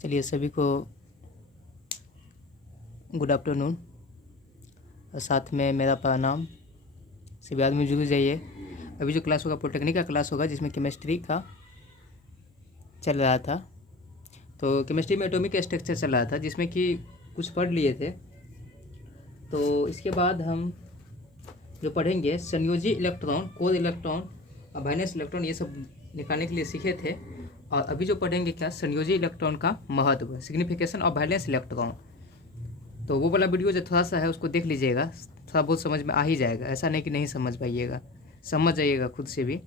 चलिए सभी को गुड आफ्टरनून और साथ में मेरा प्रणाम। सभी आदमी जुड़ जाइए। अभी जो क्लास होगा पॉलिटेक्निक का क्लास होगा जिसमें केमिस्ट्री का चल रहा था। तो केमिस्ट्री में एटॉमिक स्ट्रक्चर चल रहा था जिसमें कि कुछ पढ़ लिए थे। तो इसके बाद हम जो पढ़ेंगे संयोजी इलेक्ट्रॉन, कोर इलेक्ट्रॉन और वैलेंस इलेक्ट्रॉन, ये सब निकालने के लिए सीखे थे। और अभी जो पढ़ेंगे क्या, संयोजी इलेक्ट्रॉन का महत्व, सिग्निफिकेशन ऑफ वैलेंस इलेक्ट्रॉन। तो वो वाला वीडियो जो थोड़ा सा है उसको देख लीजिएगा, थोड़ा बहुत समझ में आ ही जाएगा। ऐसा नहीं कि नहीं समझ पाइएगा, समझ जाइएगा खुद से भी।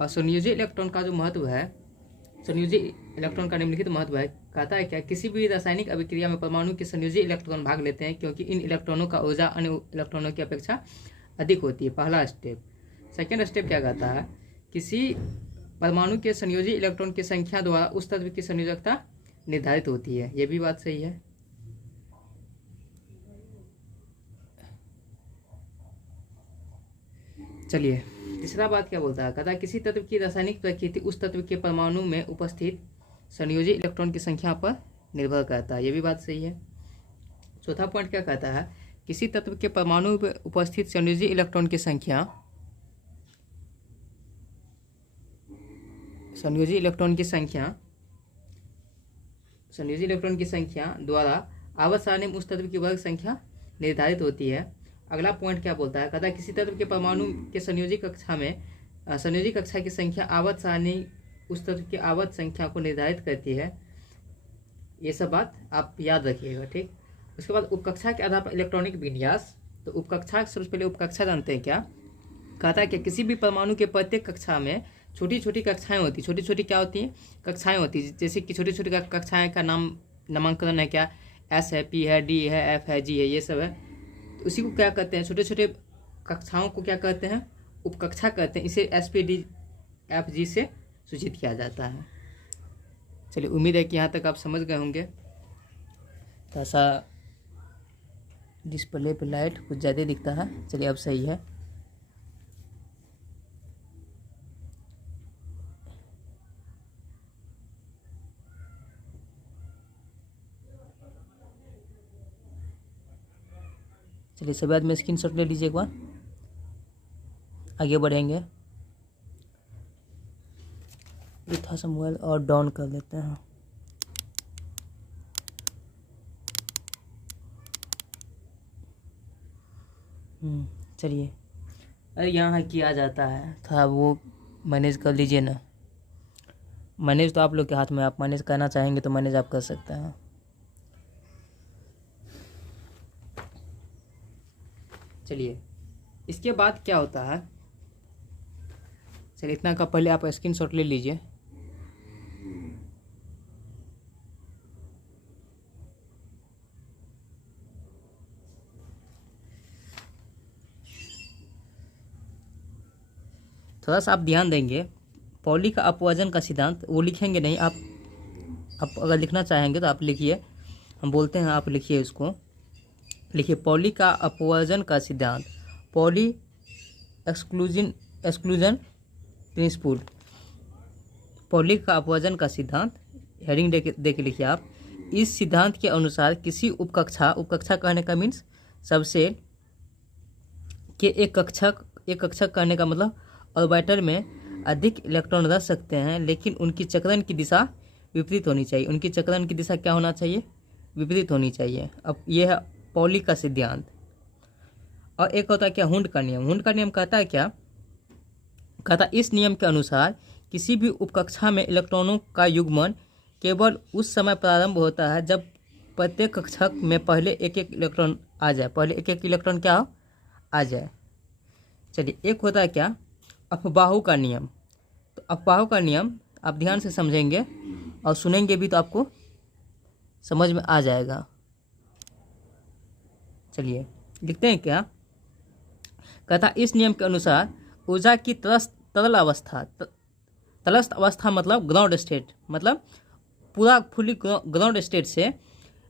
और संयोजी इलेक्ट्रॉन का जो महत्व है, संयोजी इलेक्ट्रॉन का निम्नलिखित महत्व है। कहता है क्या, किसी भी रासायनिक अभिक्रिया में परमाणु के संयोजी इलेक्ट्रॉन भाग लेते हैं क्योंकि इन इलेक्ट्रॉनों का ऊर्जा अन्य इलेक्ट्रॉनों की अपेक्षा अधिक होती है। पहला स्टेप। सेकेंड स्टेप क्या कहता है, किसी परमाणु के संयोजी इलेक्ट्रॉन की संख्या द्वारा उस तत्व की संयोजकता निर्धारित होती है। यह भी बात सही है। चलिए तीसरा बात क्या बोलता है, कहता है किसी तत्व की रासायनिक प्रकृति उस तत्व के परमाणु में उपस्थित संयोजी इलेक्ट्रॉन की संख्या पर निर्भर करता है। यह भी बात सही है। चौथा पॉइंट क्या कहता है, किसी तत्व के परमाणु में उपस्थित संयोजी इलेक्ट्रॉन की संख्या, संयोजी इलेक्ट्रॉन की संख्या द्वारा आवर्त सारणी में उस तत्व की वर्ग संख्या निर्धारित होती है। अगला पॉइंट क्या बोलता है, कहता है किसी तत्व के परमाणु के संयोजी कक्षा की संख्या आवर्त सारणी उस तत्व की आवर्त संख्या को निर्धारित करती है। ये सब बात आप याद रखिएगा, ठीक। उसके बाद उपकक्षा के आधार पर इलेक्ट्रॉनिक विन्यास। तो उपकक्षा, सबसे पहले उपकक्षा जानते हैं क्या। कहता है कि किसी भी परमाणु के प्रत्येक कक्षा में छोटी छोटी कक्षाएं होती हैं। छोटी छोटी क्या होती हैं, कक्षाएं होती हैं। जैसे कि छोटी छोटी कक्षाएं का नामांकन है क्या, एस है, पी है, डी है, एफ है, जी है, ये सब है। तो उसी को क्या कहते हैं, छोटे छोटे कक्षाओं को क्या कहते हैं, उपकक्षा कहते हैं। इसे S P D F G से सूचित किया जाता है। चलिए उम्मीद है कि यहाँ तक आप समझ गए होंगे। थोड़ा सा डिस्प्ले पे लाइट कुछ ज़्यादा दिखता है। चलिए अब सही है। चलिए सभी आदमी स्क्रीनशॉट ले लीजिए एक बार, आगे बढ़ेंगे। ये थोड़ा सा मोबाइल और डाउन कर लेते हैं। चलिए, अरे यहाँ है किया जाता है, थोड़ा वो मैनेज कर लीजिए ना। मैनेज तो आप लोग के हाथ में, आप मैनेज करना चाहेंगे तो मैनेज आप कर सकते हैं। चलिए इसके बाद क्या होता है, चलिए इतना का पहले आप स्क्रीनशॉट ले लीजिए। थोड़ा सा आप ध्यान देंगे, पॉली का अपवर्जन का सिद्धांत, वो लिखेंगे नहीं आप अगर लिखना चाहेंगे तो आप लिखिए, हम बोलते हैं आप लिखिए उसको। लिखिए पॉली का अपवर्जन का सिद्धांत, पॉली एक्सक्लूजन प्रिंसिपल। पॉली का अपवर्जन का सिद्धांत, हेडिंग दे के लिखिए आप। इस सिद्धांत के अनुसार किसी उपकक्षा कहने का मीन्स सबसेट के एक कक्षक कहने का मतलब ऑर्बिटर में अधिक इलेक्ट्रॉन रह सकते हैं, लेकिन उनकी चक्रण की दिशा विपरीत होनी चाहिए। उनकी चक्रण की दिशा क्या होना चाहिए, विपरीत होनी चाहिए। अब यह है पॉली का सिद्धांत। और एक होता है क्या, हुंड का नियम। हुंड का नियम कहता है क्या, कहता इस नियम के अनुसार किसी भी उपकक्षा में इलेक्ट्रॉनों का युग्मन केवल उस समय प्रारंभ होता है जब प्रत्येक कक्षक में पहले एक एक इलेक्ट्रॉन आ जाए। पहले एक एक इलेक्ट्रॉन क्या हो, आ जाए। चलिए एक होता है क्या, अफबाहु का नियम। तो अफबाहु का नियम आप ध्यान से समझेंगे और सुनेंगे भी तो आपको समझ में आ जाएगा। चलिए लिखते हैं क्या, कहता इस नियम के अनुसार ऊर्जा की तरल अवस्था मतलब ग्राउंड स्टेट, मतलब पूरा फुली ग्राउंड स्टेट से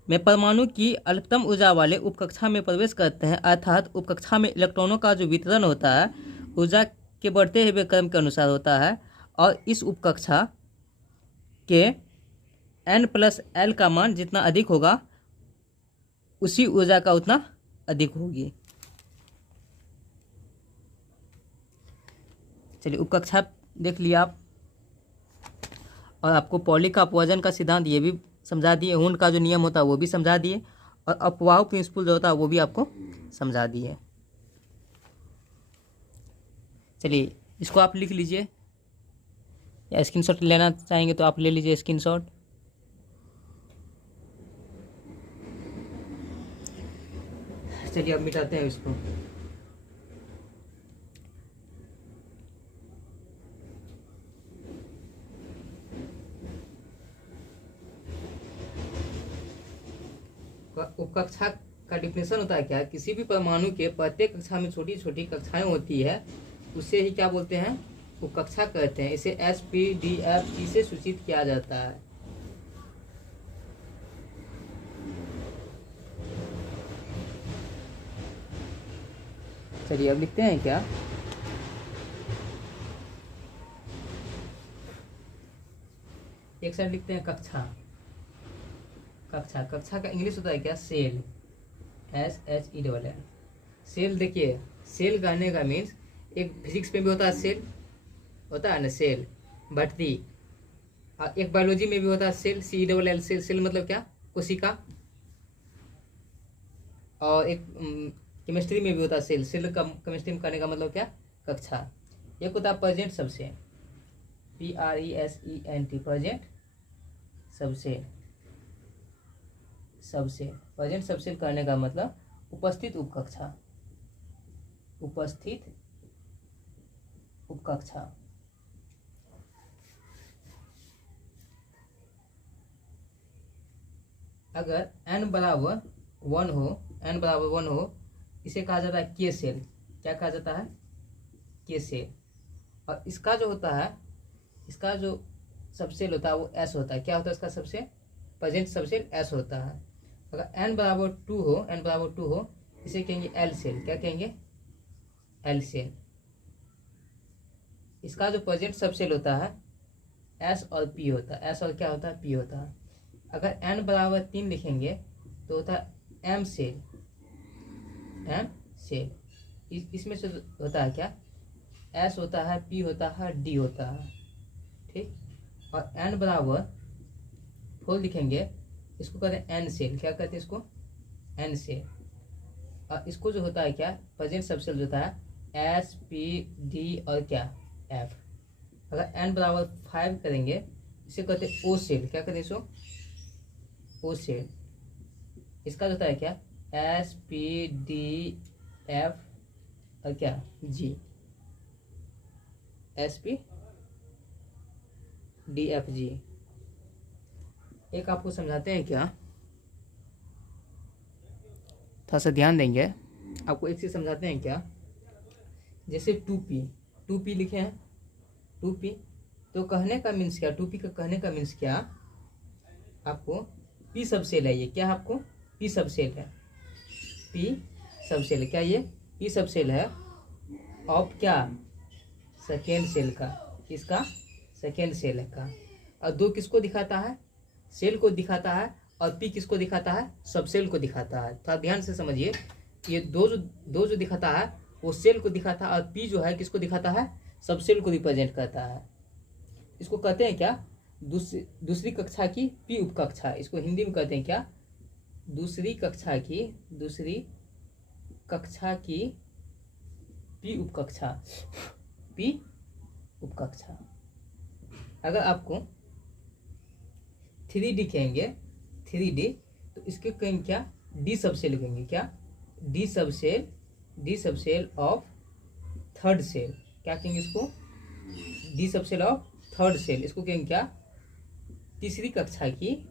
में परमाणु की अल्पतम ऊर्जा वाले उपकक्षा में प्रवेश करते हैं। अर्थात उपकक्षा में इलेक्ट्रॉनों का जो वितरण होता है ऊर्जा के बढ़ते हुए क्रम के अनुसार होता है। और इस उपकक्षा के n+L का मान जितना अधिक होगा उसी ऊर्जा का उतना अधिक होगी। चलिए उपकक्षा देख लिया आप, और आपको पॉली का अपवर्जन का सिद्धांत ये भी समझा दिए, हुंड का जो नियम होता है वो भी समझा दिए, और अपवाह प्रिंसिपल जो होता है वो भी आपको समझा दिए। चलिए इसको आप लिख लीजिए, या स्क्रीनशॉट लेना चाहेंगे तो आप ले लीजिए स्क्रीनशॉट। चलिए अब मिटाते हैं इसको। उपकक्षा का डिफिनेशन होता है क्या, किसी भी परमाणु के प्रत्येक कक्षा में छोटी छोटी कक्षाएं होती है, उसे ही क्या बोलते हैं, उपकक्षा कहते हैं। इसे SPDFT से सूचित किया जाता है। चलिए अब लिखते हैं क्या, एक साइड लिखते हैं कक्षा। कक्षा, कक्षा का इंग्लिश होता है क्या, सेल, SHELL। सेल, देखिए सेल कहने का मीन्स, एक फिजिक्स में भी होता है सेल, होता है ना सेल, भट्टी, और एक बायोलॉजी में भी होता है सेल, CELL, सेल। सेल मतलब क्या, कोशिका। और एक केमिस्ट्री में भी होता है सेल। सेल का केमिस्ट्री में करने का मतलब क्या, कक्षा। एक होता है present subshell, PRESENT, present subshell. Subshell, present subshell करने का मतलब उपस्थित उपकक्षा, उपस्थित उपकक्षा। अगर n बराबर 1 हो, n बराबर 1 हो, इसे कहा जाता है के सेल। क्या कहा जाता है, के सेल। और इसका जो होता है, इसका जो सबसेल होता है वो S होता है। क्या होता है इसका सबसेल, प्रेजेंट सबसेल S होता है। अगर n बराबर 2 हो, n बराबर 2 हो, इसे कहेंगे L सेल। क्या कहेंगे, L सेल। इसका जो प्रेजेंट सबसेल होता है S और P होता है। S और क्या होता है, P होता है। अगर n बराबर 3 लिखेंगे तो होता है M सेल, M सेल। इसमें से होता है क्या, S होता है, P होता है, D होता है, ठीक। और n बराबर 4 लिखेंगे, इसको कहते हैं N सेल। क्या कहते हैं इसको, N सेल। और इसको जो होता है क्या, प्रेजेंट सबसेल जो होता है S, P, D और क्या, F। अगर n बराबर 5 करेंगे, इसे कहते हैं O सेल। क्या कहते हैं इसको, O सेल। इसका जो होता है क्या, S, P, D, F और क्या, G, S, P, D, F, G। एक आपको समझाते हैं क्या, थोड़ा सा ध्यान देंगे, आपको एक चीज समझाते हैं क्या। जैसे 2p लिखे हैं, 2p, तो कहने का मीन्स क्या, 2p का कहने का मीन्स क्या, आपको p सबसेल है ये। क्या है आपको, p सबसेल है, p सबसेल है। क्या ये p सबसेल है ऑफ क्या, सेकेंड सेल का। किसका, सेकेंड सेल का। और 2 किसको दिखाता है, सेल को दिखाता है, और p किसको दिखाता है, सबसेल को दिखाता है। थोड़ा ध्यान से समझिए, ये दो जो दिखाता है वो सेल को दिखाता है, और p जो है किसको दिखाता है, सबसेल को रिप्रेजेंट करता है। इसको कहते हैं क्या, दूसरी कक्षा की p उपकक्षा। इसको हिंदी में कहते हैं क्या, दूसरी कक्षा की p उपकक्षा, p उपकक्षा। अगर आपको 3D कहेंगे, 3D, तो इसके कहेंगे क्या, D सबसेल कहेंगे। क्या, D subshell of third shell. क्या कहेंगे इसको, D subshell of third shell. इसको कहेंगे क्या, तीसरी कक्षा की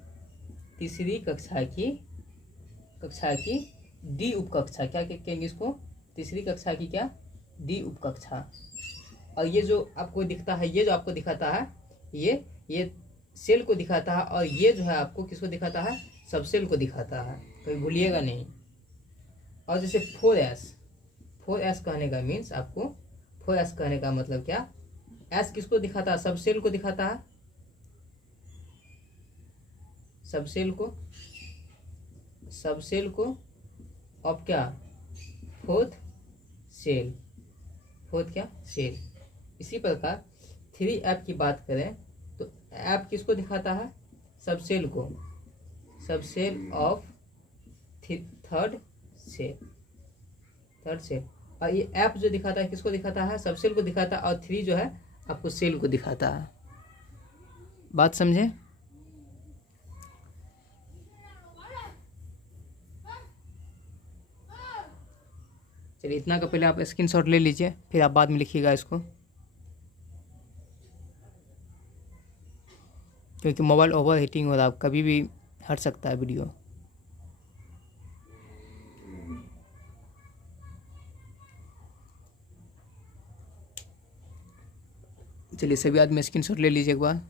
D उपकक्षा। क्या कहेंगे इसको, तीसरी कक्षा की क्या, D उपकक्षा। और ये जो आपको दिखता है, ये जो आपको दिखाता है, ये सेल को दिखाता है, और ये जो है आपको किसको दिखाता है, सबसेल को दिखाता है, कभी भूलिएगा नहीं। और जैसे 4s कहने का मीन्स, आपको 4s कहने का मतलब क्या, s किसको दिखाता है, सबसेल को दिखाता है, सबसेल को ऑफ क्या, फोर्थ सेल, इसी प्रकार 3F की बात करें तो F किसको दिखाता है, सबसेल को, सबसेल ऑफ थर्ड सेल। और ये F जो दिखाता है किसको दिखाता है, सबसेल को दिखाता है, और 3 जो है आपको सेल को दिखाता है। बात समझे? चलिए इतना का पहले आप स्क्रीनशॉट ले लीजिए, फिर आप बाद में लिखिएगा इसको, क्योंकि मोबाइल ओवर हीटिंग हो रहा है, कभी भी हट सकता है वीडियो। चलिए सभी आदमी स्क्रीनशॉट ले लीजिए एक बार।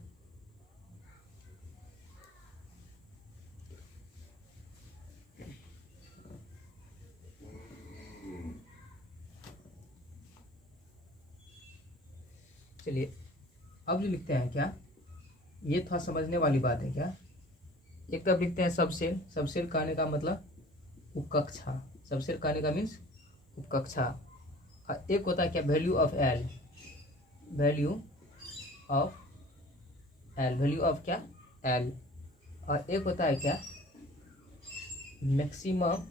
चलिए अब जो लिखते हैं क्या, ये थोड़ा समझने वाली बात है क्या। एक तरफ लिखते हैं सबसेल कहने का मतलब उपकक्षा, सबसेल कहने का मीन्स उपकक्षा। और एक होता है क्या, value of L, value of क्या, एल। और एक होता है क्या, मैक्सिमम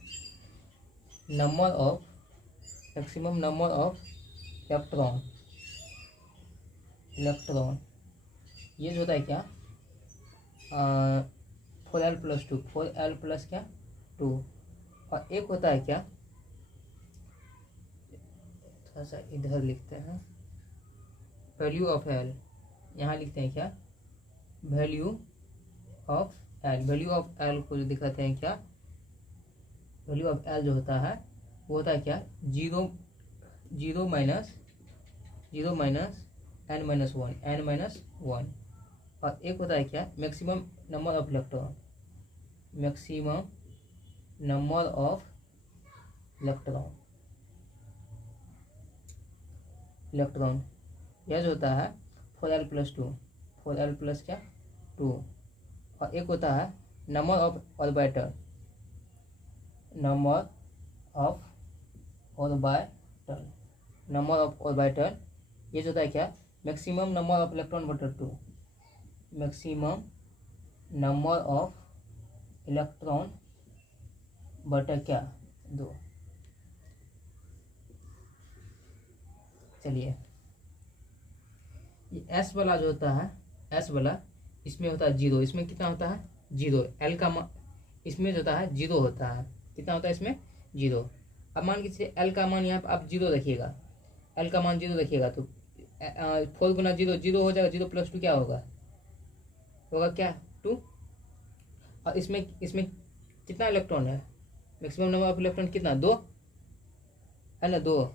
नंबर ऑफ इलेक्ट्रॉन, ये जो होता है क्या, 4L + 2, 4L + क्या 2। और एक होता है क्या, थोड़ा सा इधर लिखते हैं, वैल्यू ऑफ एल, यहाँ लिखते हैं क्या, वैल्यू ऑफ एल को जो दिखाते हैं क्या, वैल्यू ऑफ एल जो होता है वो होता है क्या, 0 माइनस n-1। और एक होता है क्या, मैक्सिमम नंबर ऑफ इलेक्ट्रॉन, यह जो होता है 4L + 2, 4L + क्या 2। और एक होता है नंबर ऑफ ऑर्बिटल, ये जो होता है क्या, मैक्सिमम नंबर ऑफ इलेक्ट्रॉन बटा 2, मैक्सिमम नंबर ऑफ इलेक्ट्रॉन बटा क्या 2। चलिए ये S वाला जो होता है, S वाला इसमें होता है 0, इसमें कितना होता है 0, L का मान इसमें जो होता है 0 होता है, कितना होता है इसमें 0। अब मान लीजिए L का मान यहाँ पर आप 0 रखिएगा, L का मान 0 रखिएगा तो 4 गुना 0 0 हो जाएगा, 0 + 2 क्या होगा क्या 2। और इसमें कितना इलेक्ट्रॉन है, मैक्सिमम नंबर ऑफ इलेक्ट्रॉन कितना 2 है ना, 2।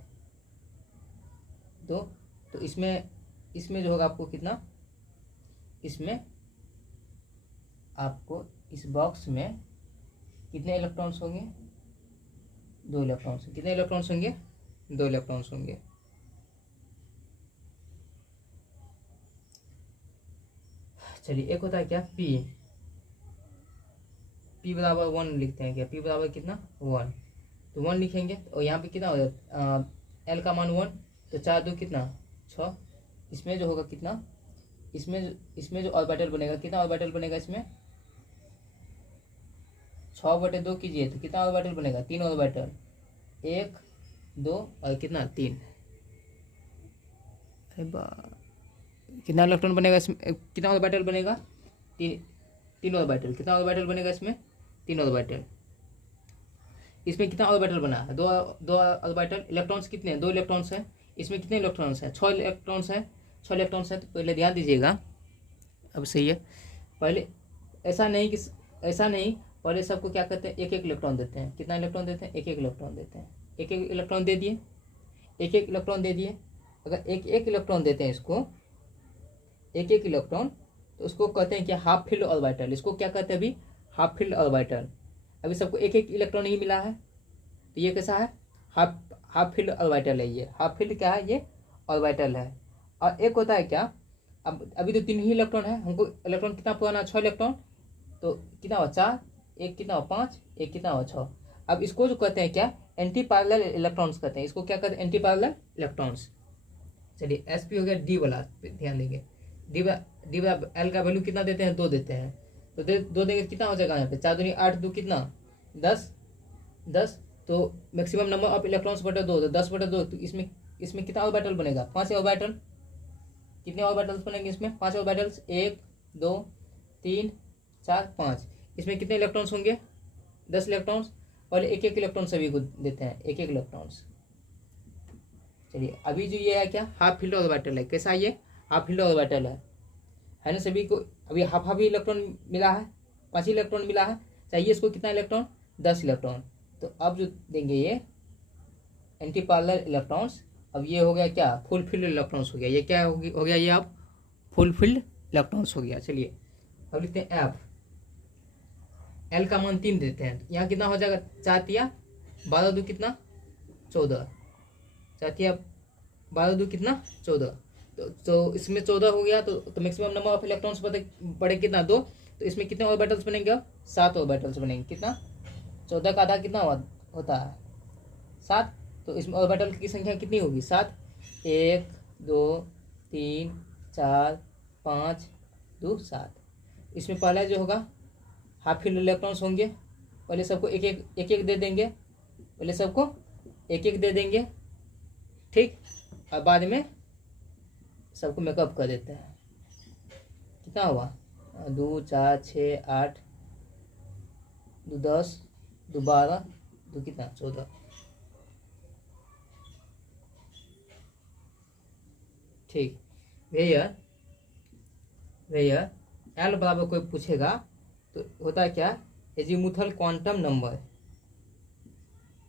तो इसमें जो होगा आपको कितना, इसमें आपको इस बॉक्स में कितने इलेक्ट्रॉन्स होंगे, 2 इलेक्ट्रॉन्स। कितने इलेक्ट्रॉन्स होंगे, 2 इलेक्ट्रॉन्स होंगे। चलिए एक होता है क्या, P बराबर 1 लिखते हैं क्या, P बराबर कितना 1, तो 1 लिखेंगे। और यहाँ पे कितना हो जाता, L का मान 1, तो 4 2 कितना 6। इसमें जो होगा कितना, इसमें जो ऑर्बिटल बनेगा, कितना ऑर्बिटल बनेगा इसमें, 6/2 कीजिए तो कितना ऑर्बिटल बनेगा, 3 ऑर्बिटल, 1 2 और कितना 3। कितना इलेक्ट्रॉन बनेगा इसमें, कितना ऑर्बिटल बनेगा, 3 ऑर्बिटल। कितना ऑर्बिटल बनेगा इसमें, 3 ऑर्बिटल। इसमें कितना ऑर्बिटल बना है, 2 ऑर्बिटल। इलेक्ट्रॉन्स कितने हैं, 2 इलेक्ट्रॉन्स हैं। इसमें कितने इलेक्ट्रॉन्स हैं, 6 इलेक्ट्रॉन्स हैं, 6 इलेक्ट्रॉन्स हैं। तो पहले ध्यान दीजिएगा, अब सही है, पहले ऐसा नहीं पहले सबको क्या करते हैं, 1 इलेक्ट्रॉन देते हैं। कितना इलेक्ट्रॉन देते हैं, 1 इलेक्ट्रॉन देते हैं। 1 इलेक्ट्रॉन दे दिए, 1 इलेक्ट्रॉन दे दिए। अगर 1 इलेक्ट्रॉन देते हैं इसको, 1 इलेक्ट्रॉन, तो उसको कहते हैं कि हाफ फील्ड ऑर्बिटल। इसको क्या कहते हैं अभी, हाफ फील्ड ऑर्बिटल। अभी सबको 1 इलेक्ट्रॉन ही मिला है, तो ये कैसा है, हाफ फील्ड ऑर्बिटल है। ये हाफ फील्ड क्या है, ये ऑर्बिटल है। और एक होता है क्या, अब अभी तो 3 ही इलेक्ट्रॉन है, हमको इलेक्ट्रॉन कितना पुराना, 6 इलेक्ट्रॉन। तो कितना हुआ 4, एक कितना हुआ 5, एक कितना हुआ 6। अब इसको जो कहते हैं क्या, एंटी पैरेलल इलेक्ट्रॉन्स कहते हैं। इसको क्या कहते हैं, एंटी पैरेलल इलेक्ट्रॉन्स। चलिए sp हो गया, डी वाला पे ध्यान देंगे। डी वाला एल का वैल्यू कितना देते हैं, 2 देते हैं। तो 2 देंगे कितना हो जाएगा यहाँ पे, 4 दूनी 8, 2 कितना 10, 10। तो मैक्सिमम नंबर ऑफ इलेक्ट्रॉन्स बटा 2, तो 10/2। तो इसमें कितना ऑर्बिटल बनेगा, 5 ऑर्बिटल। कितने ऑर्बिटल्स बनेंगे इसमें, 5 ऑर्बिटल्स, 1 2 3 4 5। इसमें कितने इलेक्ट्रॉन्स होंगे, 10 इलेक्ट्रॉन्स, और एक एक इलेक्ट्रॉन सभी को देते हैं, एक एक इलेक्ट्रॉन्स। चलिए अभी जो ये है क्या, हाफ फील्ड ऑर्बिटल है। कैसा ये, हाफ फील्ड ऑर्बिटल है ना। सभी को अभी हाफ इलेक्ट्रॉन मिला है, 5 इलेक्ट्रॉन मिला है। चाहिए इसको कितना इलेक्ट्रॉन, 10 इलेक्ट्रॉन। तो अब जो देंगे ये एंटी पैरेलल इलेक्ट्रॉन्स। अब ये हो गया क्या, फुल फील्ड इलेक्ट्रॉन्स हो गया। ये क्या हो गया ये, अब फुल फील्ड इलेक्ट्रॉन्स हो गया। चलिए अब लिखते हैं एफ। एल का मान 3 देते हैं। यहाँ कितना हो जाएगा, 4 या 12 2 कितना 14, 4 या 12 2 कितना 14। तो इसमें 14 हो गया। तो मैक्सिमम नंबर ऑफ इलेक्ट्रॉन्स पड़े कितना 2। तो इसमें कितने ऑर्बिटल्स बनेंगे, अब 7 ऑर्बिटल्स बनेंगे। कितना, 14 का आधा कितना होता है 7। तो इसमें ऑर्बिटल की संख्या कितनी होगी, 7। 1 2 3 4 5 2 7। इसमें पहला जो होगा हाफ फील्ड इलेक्ट्रॉन्स होंगे। पहले सबको एक एक दे देंगे, पहले सबको एक एक दे देंगे, ठीक। और बाद में सबको मेकअप कर देते हैं। कितना हुआ, 2 4 6 8 2 10 2 12 2 कितना 14। ठीक भैया एल बराबर कोई पूछेगा तो होता है क्या, azimuthal quantum number.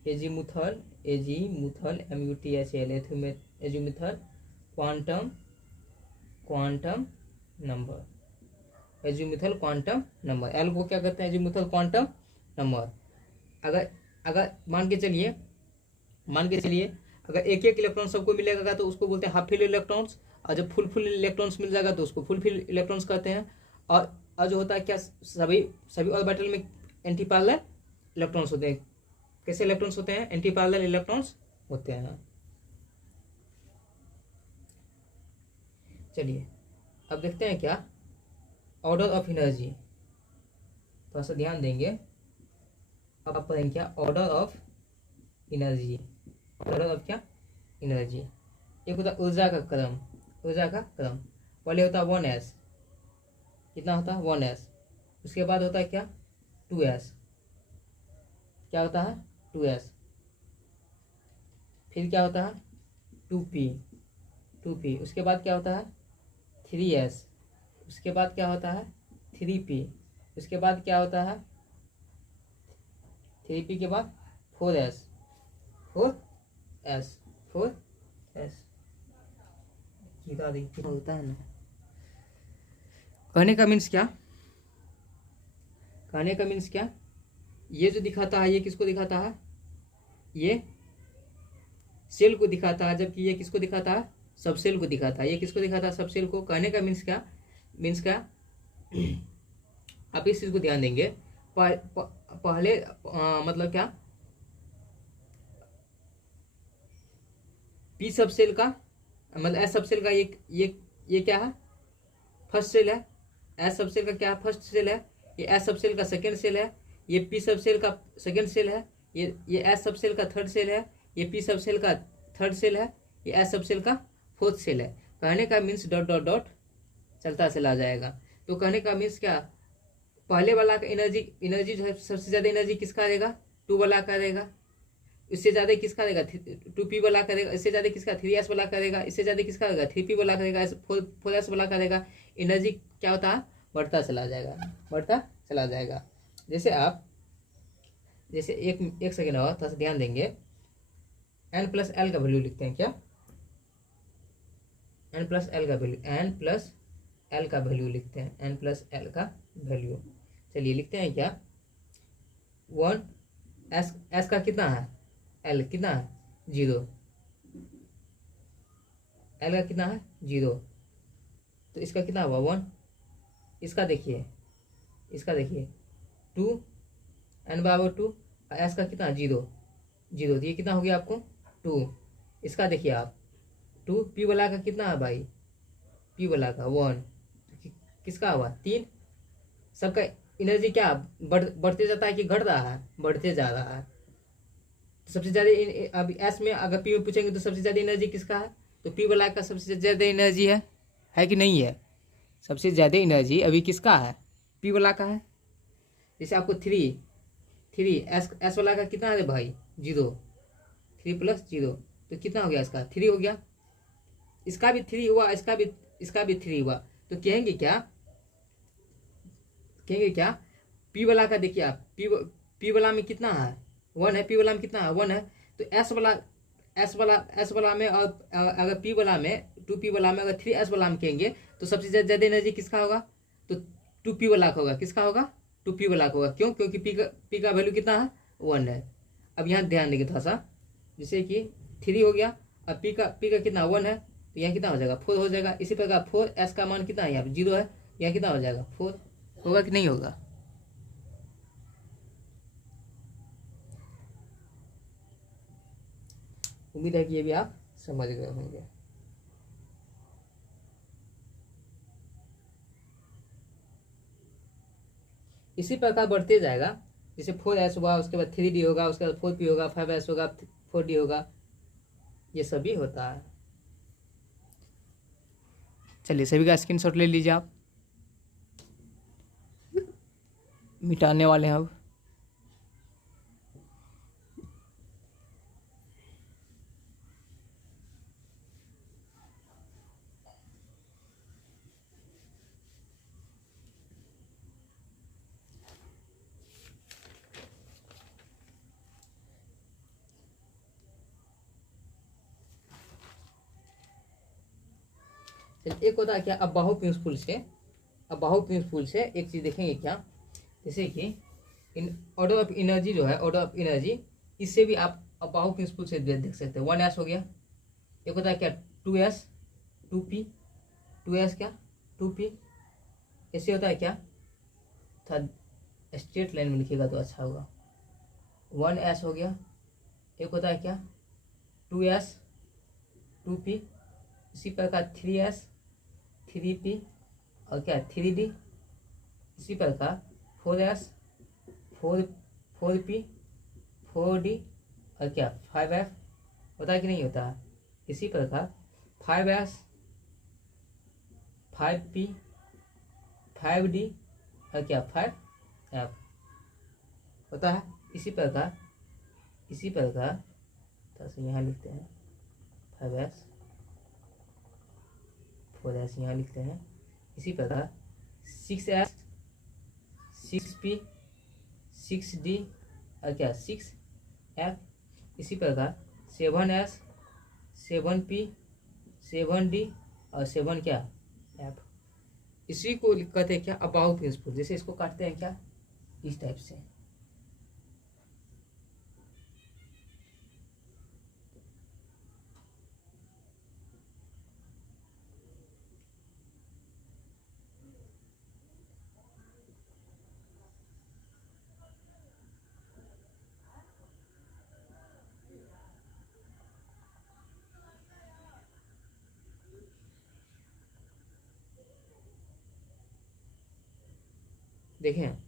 Azimuthal MUTHL azimuthal quantum number. Azimuthal quantum number, L को क्या कहते हैं, एजीमुथल क्वांटम नंबर। अगर मान के चलिए अगर एक एक इलेक्ट्रॉन सबको मिलेगा तो उसको बोलते हैं हाफ फील्ड इलेक्ट्रॉन्स। और जब फुल इलेक्ट्रॉन्स मिल जाएगा तो उसको फुल फील्ड इलेक्ट्रॉन्स कहते हैं। और जो होता है क्या, सभी ऑर्बिटल में एंटी पैरेलल इलेक्ट्रॉन्स होते हैं। कैसे इलेक्ट्रॉन्स होते हैं, एंटी पैरेलल इलेक्ट्रॉन्स होते हैं। चलिए अब देखते हैं क्या, ऑर्डर ऑफ एनर्जी। थोड़ा सा ध्यान देंगे। अब आप पढ़ेंगे क्या, order of energy. Order of क्या, एनर्जी। एक होता है ऊर्जा का क्रम। पहले होता है 1s। कितना होता है 1s। उसके बाद होता है क्या 2s। क्या होता है 2s। फिर क्या होता है 2p। उसके बाद क्या होता है 3s। उसके बाद क्या होता है 3p। उसके बाद क्या होता है 3p के बाद 4s। होता है ना। कहने का मीन्स क्या, ये जो दिखाता है ये किसको दिखाता है, ये सेल को दिखाता है। जबकि ये किसको दिखाता है, सब सेल को दिखाता है। ये किसको दिखाता है, सब सेल को। कहने का मीन्स क्या आप इस चीज को ध्यान देंगे। पहले मतलब क्या, पी सब सेल का मतलब एस सब सेल का ये क्या है, फर्स्ट सेल है। एस सब सेल का क्या है, फर्स्ट सेल है। ये एस सब सेल का सेकंड सेल है। ये पी सब सेल का सेकंड सेल है। ये एस सब सेल का थर्ड सेल है। ये पी सब सेल का थर्ड सेल है। ये एस सब सेल का फोर्थ सेल है। कहने का मीन्स डॉट डॉट डॉट चलता चला जाएगा। तो कहने का मीन्स क्या, पहले वाला का एनर्जी जो है सबसे ज्यादा एनर्जी किसका देगा, 2 वाला का देगा। इससे ज्यादा किसका देगा, 2p वाला का देगा। इससे ज्यादा किसका 3s वाला का देगा। इससे ज्यादा किसका देगा 3p वाला का देगा। 4s वाला का देगा। एनर्जी क्या होता है, बढ़ता चला जाएगा। जैसे एक सेकेंड और थोड़ा सा ध्यान देंगे। n+l का वैल्यू लिखते हैं क्या, n+l का वैल्यू लिखते हैं। n+l का वैल्यू चलिए लिखते हैं क्या, 1 s का कितना है, l कितना है 0। l का कितना है 0। तो इसका कितना हुआ 1। इसका देखिए इसका देखिए 2 n बराबर 2, एस का कितना 0 0, तो ये कितना हो गया आपको 2। इसका देखिए आप 2, पी वाला का कितना है भाई, पी वाला का 1, किसका हुआ 3। सबका एनर्जी क्या बढ़ते जाता है कि घट रहा है, बढ़ते जा रहा है। तो सबसे ज्यादा अब एस में अगर पी में पूछेंगे तो सबसे ज्यादा एनर्जी किसका है, तो पी वाला का सबसे ज्यादा एनर्जी है कि नहीं है, सबसे ज्यादा एनर्जी अभी किसका है, पी वाला का है। जैसे आपको 3 एस वाला का कितना है भाई 0, 3 + 0, तो कितना हो गया इसका 3 हो गया, इसका भी 3 हुआ, इसका भी 3 हुआ। तो कहेंगे क्या पी वाला का देखिए आप, पी वाला में कितना है 1 है, पी वाला में कितना है 1 है। तो एस वाला में और अगर पी वाला में 2p वाला में अगर 3s वाला में कहेंगे तो सबसे ज्यादा एनर्जी किसका होगा, तो 2p वाला का होगा। किसका होगा 2p वाला का होगा, क्यों, क्योंकि p का वैल्यू कितना है 1 है। अब यहाँ ध्यान देंगे थोड़ा सा, जैसे कि 3 हो गया और p का कितना 1 है, तो यहाँ कितना हो जाएगा 4 हो जाएगा। इसी प्रकार 4s का मान कितना है, यहाँ 0 है, यहाँ कितना हो जाएगा 4 होगा कि नहीं होगा। उम्मीद है कि ये भी आप समझ गए होंगे। इसी प्रकार बढ़ते जाएगा, जैसे 4s हुआ, उसके बाद 3d होगा, उसके बाद 4p होगा, 5s होगा, 4d होगा, ये सभी होता है। चलिए सभी का स्क्रीनशॉट ले लीजिए आप, मिटाने वाले हैं अब। एक होता है क्या, अबाहु प्रिंसिपल से एक चीज देखेंगे क्या, जैसे कि ऑर्डर ऑफ एनर्जी जो है, ऑर्डर ऑफ एनर्जी, इससे भी आप अबाहु प्रिंसिपल से देख सकते हैं। 1s हो गया, एक होता है क्या 2s 2p 2s क्या 2p, ऐसे होता है क्या, था स्ट्रेट लाइन में लिखिएगा तो अच्छा होगा। 1s हो गया, एक होता है क्या 2s 2p, इसी प्रकार 3s 3p और क्या 3d, इसी प्रकार 4s 4p 4d और क्या 5f होता है कि नहीं होता है। इसी प्रकार 5s 5p 5d और क्या 5f होता है। इसी प्रकार थोड़ा सा यहाँ लिखते हैं 5s 4s यहाँ लिखते हैं। इसी प्रकार 6s 6p 6d और क्या 6f, इसी प्रकार 7s 7p 7d और 7 क्या f। इसी को कहते हैं क्या अबाहु प्रिंसिपल। जैसे इसको काटते हैं क्या इस टाइप से, देखें